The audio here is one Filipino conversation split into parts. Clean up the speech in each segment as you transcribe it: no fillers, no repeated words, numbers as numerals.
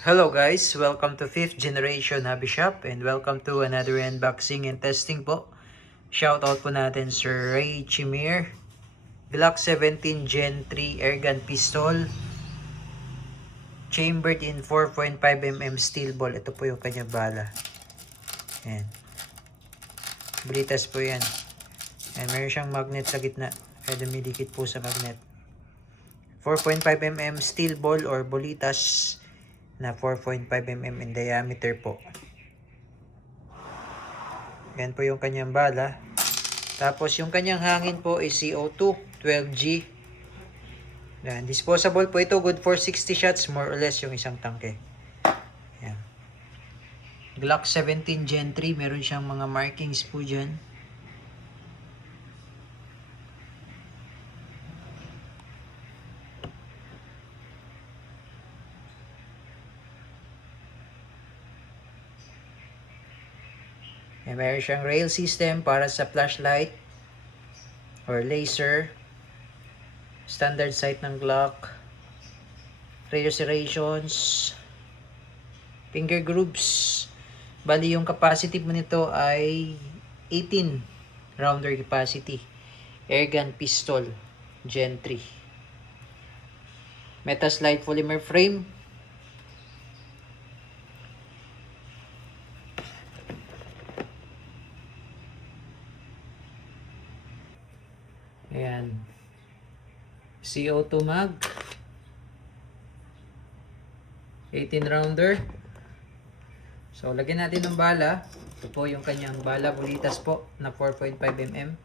Hello guys, welcome to 5th generation Hobby Shop and welcome to another unboxing and testing po. Shoutout po natin Sir Ray Chimir, Glock 17 Gen 3 Airgun Pistol, chambered in 4.5mm steel ball. Ito po yung kanyang bala. Ayan. Britas po yan. Ayan, meron siyang magnet sa gitna. Kaya dumidikit po sa magnet. 4.5mm steel ball or bolitas na 4.5mm in diameter po. Yan po yung kanyang bala. Tapos yung kanyang hangin po is CO2 12G. Yan. Disposable po ito. Good for 60 shots more or less yung isang tangke. Yan. Glock 17 Gen 3. Meron siyang mga markings po dyan. Yan. Meron siyang rail system para sa flashlight or laser. Standard sight ng Glock. Radio serrations. Finger grooves. Bali yung capacity mo nito ay 18 rounder capacity. Airgun pistol Gen 3. Metaslide polymer frame. Ayan. CO2 mag. 18 rounder. So, lagyan natin ng bala. Ito po yung kanyang bala bolitas po na 4.5mm.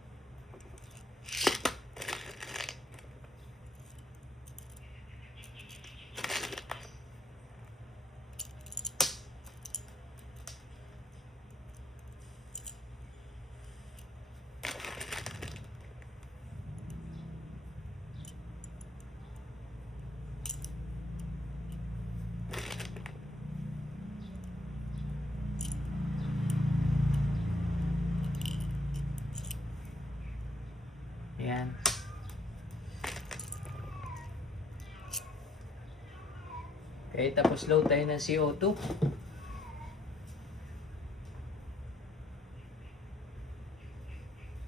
Ayan. Okay, tapos load tayo ng CO2.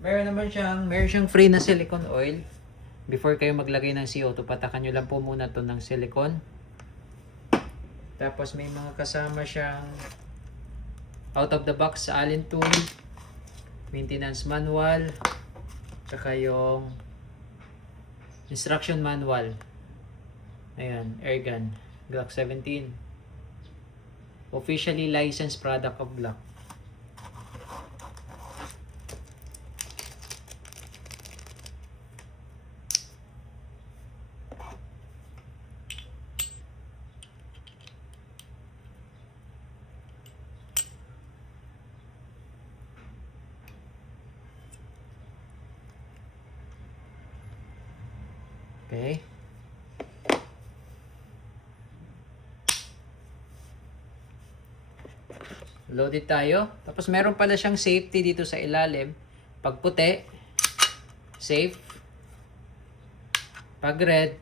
Meron siyang free na silicone oil. Before kayo maglagay ng CO2, patakan nyo lang po muna to ng silicone. Tapos may mga kasama siyang out of the box Allen tool, maintenance manual, tsaka yung instruction manual. Ayan, airgun, Glock 17. Officially licensed product of Glock. Okay. Loaded tayo. Tapos meron pala siyang safety dito sa ilalim. Pag puti, safe. Pag red,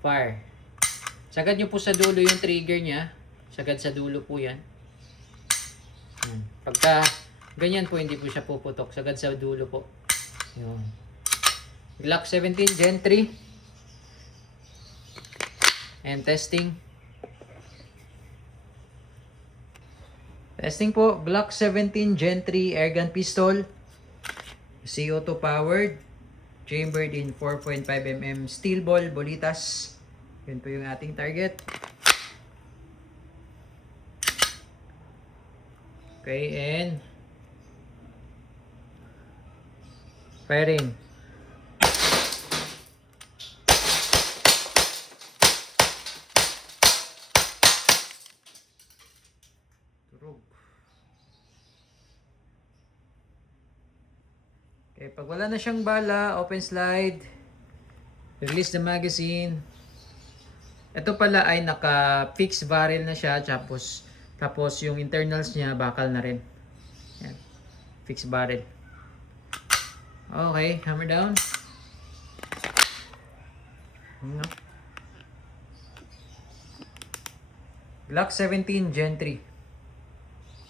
fire. Sagad nyo po sa dulo yung trigger niya. Sagad sa dulo po yan. Pagka ganyan po, hindi po siya puputok. Sagad sa dulo po. Yun. Glock 17 Gen 3. And testing. Testing po, Glock 17 Gen 3 Airgun Pistol. CO2 powered. Chambered in 4.5mm steel ball, bolitas. Yun po yung ating target. Okay, and firing. Okay, pag wala na siyang bala, open slide. Release the magazine. Ito pala ay naka-fix barrel na siya, tapos yung internals niya bakal na rin. Yan. Fix barrel. Okay, hammer down. No. Glock 17 Gen 3.